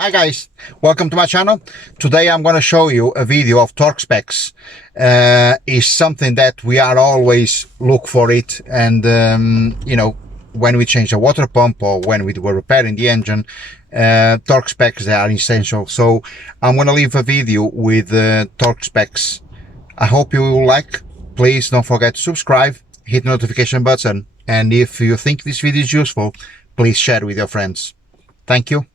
Hi guys, welcome to my channel. Today I'm going to show you a video of torque specs. Is something that we are always look for it, and when we change the water pump or when we were repairing the engine, torque specs, they are essential. So I'm going to leave a video with torque specs. I hope you will like. Please don't forget to subscribe, hit the notification button, and if you think this video is useful, please share with your friends. Thank you.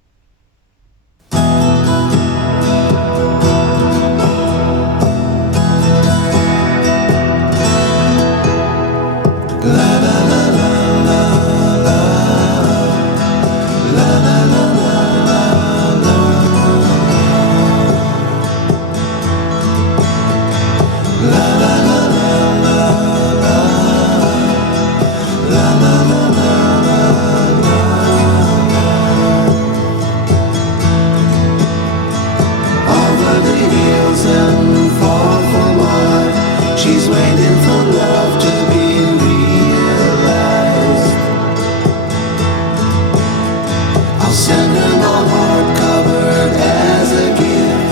She's waiting for love to be realized. I'll send her my heart covered as a gift,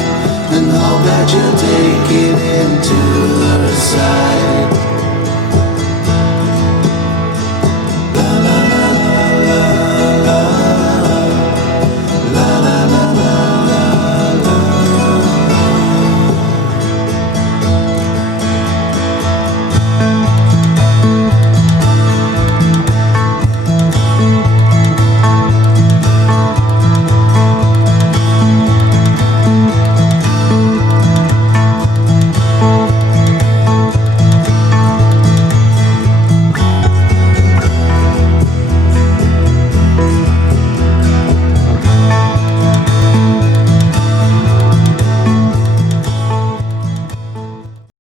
and hope that you'll take it into her side.